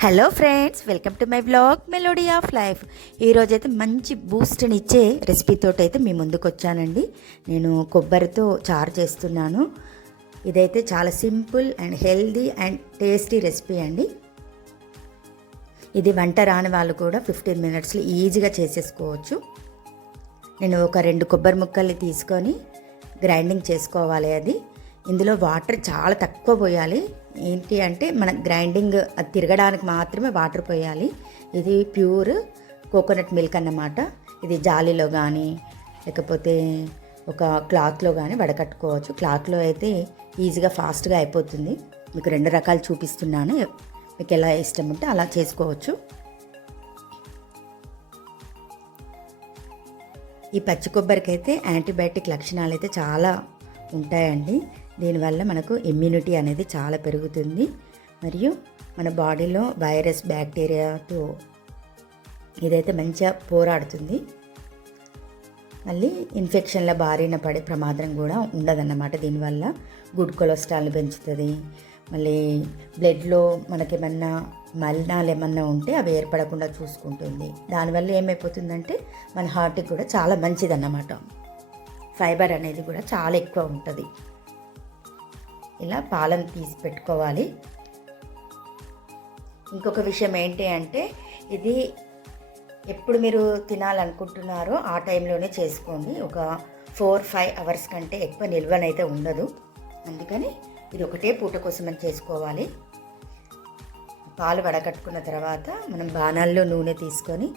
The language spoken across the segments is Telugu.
Hello friends welcome to my blog melody of life ఈరోజైతే మంచి బూస్ట్ని ఇచ్చే రెసిపీతో అయితే మీ ముందుకు వచ్చానండి. నేను కొబ్బరితో చారు చేస్తున్నాను. ఇదైతే చాలా simple and healthy and tasty recipe అండి. ఇది వంట రాని వాళ్ళు కూడా ఫిఫ్టీన్ మినిట్స్లో ఈజీగా చేసేసుకోవచ్చు. నేను ఒక రెండు కొబ్బరి ముక్కల్ని తీసుకొని గ్రైండింగ్ చేసుకోవాలి అది. ఇందులో వాటర్ చాలా తక్కువ పోయాలి. ఏంటి అంటే మన గ్రైండింగ్ అది తిరగడానికి మాత్రమే వాటర్ పోయాలి. ఇది ప్యూర్ కోకోనట్ మిల్క్ అన్నమాట. ఇది జాలీలో కానీ లేకపోతే ఒక క్లాత్లో కానీ వడకట్టుకోవచ్చు. క్లాత్లో అయితే ఈజీగా ఫాస్ట్గా అయిపోతుంది. మీకు రెండు రకాలు చూపిస్తున్నాను. మీకు ఎలా ఇష్టం ఉంటే అలా చేసుకోవచ్చు. ఈ పచ్చి కొబ్బరికి అయితే యాంటీబయాటిక్ లక్షణాలు అయితే చాలా ఉంటాయండి. దీనివల్ల మనకు ఇమ్యూనిటీ అనేది చాలా పెరుగుతుంది. మరియు మన బాడీలో వైరస్ బ్యాక్టీరియాతో ఇదైతే మంచిగా పోరాడుతుంది. మళ్ళీ ఇన్ఫెక్షన్ల బారిన పడే ప్రమాదం కూడా ఉండదన్నమాట దీనివల్ల. గుడ్ కొలెస్ట్రాల్ని పెంచుతుంది. మళ్ళీ బ్లడ్లో మనకేమన్నా మలినాలు ఏమన్నా ఉంటే అవి ఏర్పడకుండా చూసుకుంటుంది. దానివల్ల ఏమైపోతుందంటే మన హార్ట్కి కూడా చాలా మంచిదన్నమాట. ఫైబర్ అనేది కూడా చాలా ఎక్కువ ఉంటుంది. ఇలా పాలను తీసి పెట్టుకోవాలి. ఇంకొక విషయం ఏంటి అంటే ఇది ఎప్పుడు మీరు తినాలనుకుంటున్నారో ఆ టైంలోనే చేసుకోండి. ఒక ఫోర్ ఫైవ్ అవర్స్ కంటే ఎక్కువ నిల్వనైతే ఉండదు. అందుకని ఇది ఒకటే పూట కోసం అని చేసుకోవాలి. పాలు వడకట్టుకున్న తర్వాత మనం బాణాల్లో నూనె తీసుకొని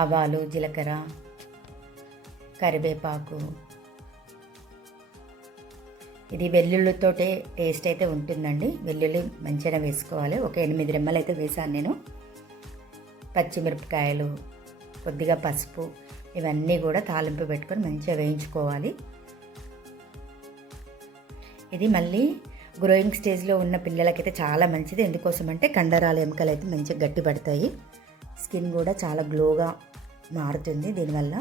ఆవాలు జీలకర్ర కరివేపాకు. ఇది వెల్లుల్లితోటే టేస్ట్ అయితే ఉంటుందండి. వెల్లుల్లి మంచిగా వేసుకోవాలి. ఒక ఎనిమిది రెమ్మలు అయితే వేసాను నేను. పచ్చిమిరపకాయలు కొద్దిగా పసుపు ఇవన్నీ కూడా తాలింపు పెట్టుకొని మంచిగా వేయించుకోవాలి. ఇది మళ్ళీ గ్రోయింగ్ స్టేజ్లో ఉన్న పిల్లలకైతే చాలా మంచిది. ఎందుకోసం అంటే కండరాల ఎముకలు అయితే మంచిగా గట్టిపడతాయి. స్కిన్ కూడా చాలా గ్లోగా మారుతుంది దీనివల్ల.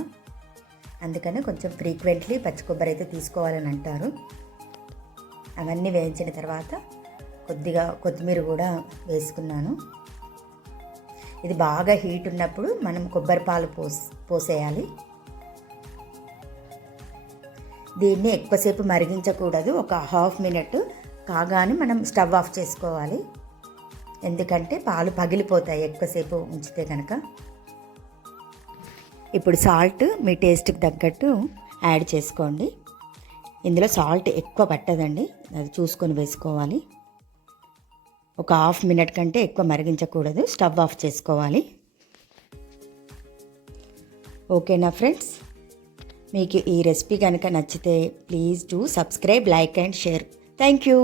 అందుకని కొంచెం ఫ్రీక్వెంట్లీ పచ్చి కొబ్బరి అయితే తీసుకోవాలని అంటారు. అవన్నీ వేయించిన తర్వాత కొద్దిగా కొత్తిమీర కూడా వేసుకున్నాను. ఇది బాగా హీట్ ఉన్నప్పుడు మనం కొబ్బరి పాలు పోస్ పోసేయాలి. దీన్ని ఎక్కువసేపు మరిగించకూడదు. ఒక హాఫ్ మినిట్ కాగానే మనం స్టవ్ ఆఫ్ చేసుకోవాలి. ఎందుకంటే పాలు పగిలిపోతాయి ఎక్కువసేపు ఉంచితే కనుక ఇప్పుడు సాల్ట్ మీ టేస్ట్కి తగ్గట్టు యాడ్ చేసుకోండి. ఇందులో సాల్ట్ ఎక్కువ పట్టదండి. అది చూసుకొని వేసుకోవాలి. ఒక హాఫ్ మినిట్ కంటే ఎక్కువ మరిగించకూడదు. స్టవ్ ఆఫ్ చేసుకోవాలి. ఓకేనా ఫ్రెండ్స్? మీకు ఈ రెసిపీ కనుక నచ్చితే please do subscribe like and share. Thank you.